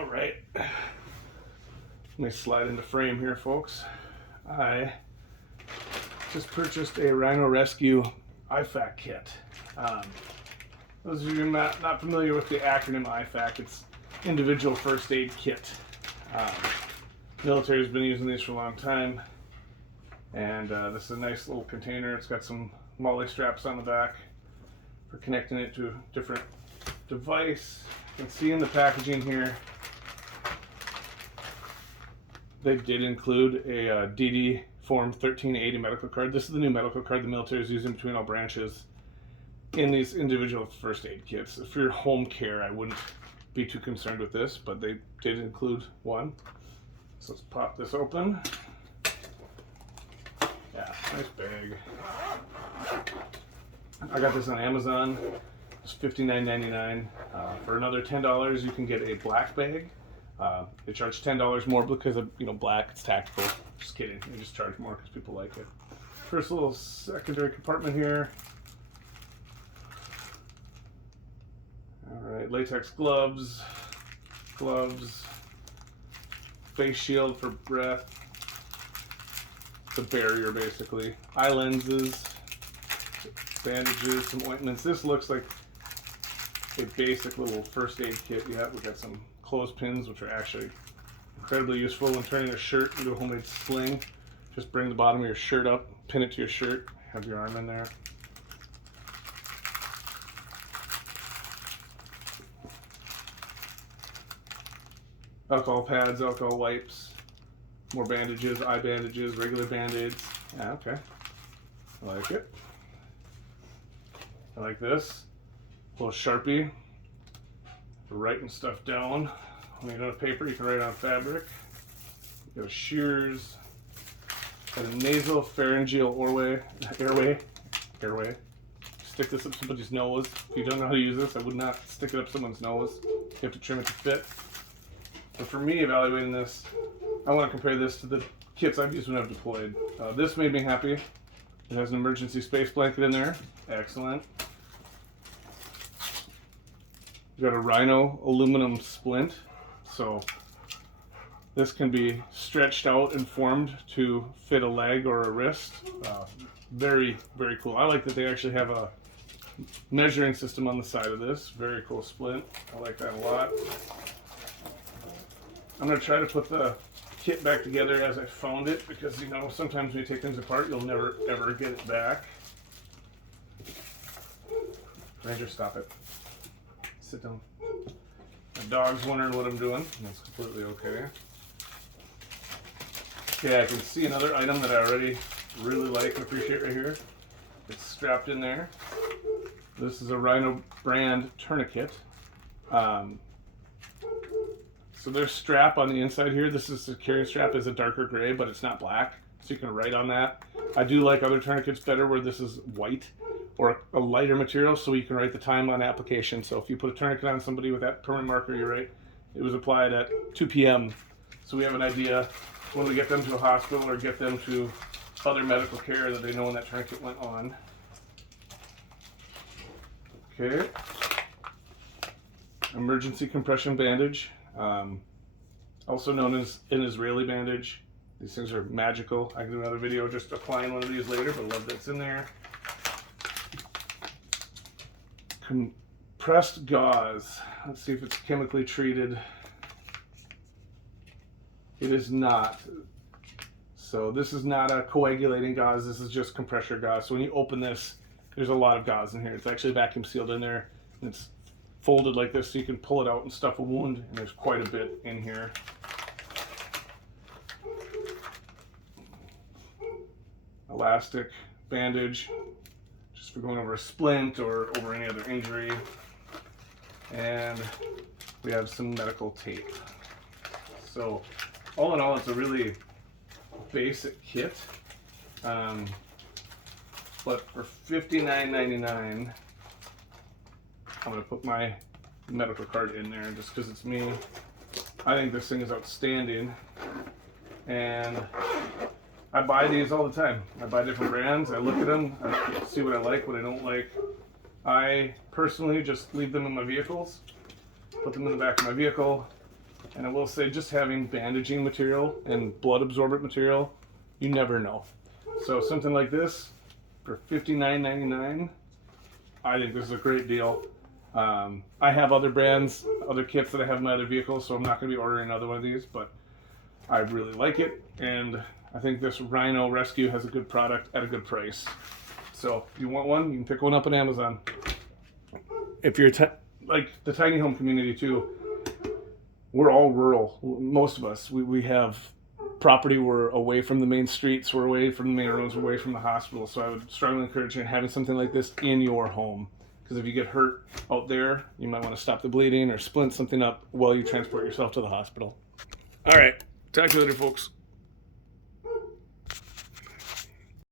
All right, let me slide into frame here, folks. I just purchased a Rhino Rescue IFAK kit. Those of you not familiar with the acronym IFAK, it's Individual First Aid Kit. Military's been using these for a long time, and this is a nice little container. It's got some MOLLE straps on the back for connecting it to a different device. You can see in the packaging here, they did include a DD Form 1380 medical card. This is the new medical card the military is using between all branches in these individual first aid kits. For your home care, I wouldn't be too concerned with this, but they did include one. So let's pop this open. Yeah, nice bag. I got this on Amazon. It's $59.99. For another $10, you can get a black bag. They charge $10 more because of, black, it's tactical. Just kidding, they just charge more because people like it. First little secondary compartment here. All right, latex gloves, face shield for breath. It's a barrier basically. Eye lenses, bandages, some ointments. This looks like a basic little first aid kit. Yeah, we got some clothespins, which are actually incredibly useful when turning a shirt into a homemade sling. Just bring the bottom of your shirt up, pin it to your shirt, have your arm in there. Alcohol pads, alcohol wipes, more bandages, eye bandages, regular band-aids. Yeah, okay. I like it. I like this. A little Sharpie for writing stuff down. When you're on paper, you can write on fabric. You got shears. Got a nasal pharyngeal airway. Stick this up somebody's nose. If you don't know how to use this, I would not stick it up someone's nose. You have to trim it to fit. But for me, evaluating this, I want to compare this to the kits I've used when I've deployed. This made me happy. It has an emergency space blanket in there. Excellent. You got a Rhino aluminum splint. So this can be stretched out and formed to fit a leg or a wrist. Very, very cool. I like that they actually have a measuring system on the side of this. Very cool splint. I like that a lot. I'm going to try to put the kit back together as I found it, because sometimes when you take things apart, you'll never ever get it back. Ranger, stop it. Sit down. My dog's wondering what I'm doing. That's completely okay. Okay, I can see another item that I already really like and appreciate right here. It's strapped in there. This is a Rhino brand tourniquet. So there's strap on the inside here. This is the carrying strap is a darker gray, but it's not black, so you can write on that. I do like other tourniquets better where this is white or a lighter material, so you can write the time on application. So if you put a tourniquet on somebody with that permanent marker, you write it was applied at 2 p.m. So we have an idea when we get them to a hospital or get them to other medical care that they know when that tourniquet went on. Okay. Emergency compression bandage. Also known as an Israeli bandage. These things are magical. I can do another video just applying one of these later, but I love that it's in there. Compressed gauze. Let's see if it's chemically treated. It is not. So this is not a coagulating gauze. This is just compressor gauze. So when you open this, there's a lot of gauze in here. It's actually vacuum sealed in there. And it's folded like this so you can pull it out and stuff a wound, and there's quite a bit in here. Elastic bandage, just for going over a splint or over any other injury. And we have some medical tape. So all in all, it's a really basic kit. But for $59.99, I'm going to put my medical card in there just because it's me. I think this thing is outstanding. And I buy these all the time. I buy different brands. I look at them. I see what I like, what I don't like. I personally just leave them in my vehicles. Put them in the back of my vehicle. And I will say, just having bandaging material and blood absorbent material, you never know. So something like this for $59.99, I think this is a great deal. I have other brands, other kits that I have in my other vehicles, so I'm not going to be ordering another one of these, but I really like it, and I think this Rhino Rescue has a good product at a good price. So if you want one, you can pick one up on Amazon. If you're like the tiny home community too, we're all rural. Most of us, we have property. We're away from the main streets. We're away from the main roads. We're away from the hospital. So I would strongly encourage you having something like this in your home. Because if you get hurt out there, you might want to stop the bleeding or splint something up while you transport yourself to the hospital. All right. Talk to you later, folks.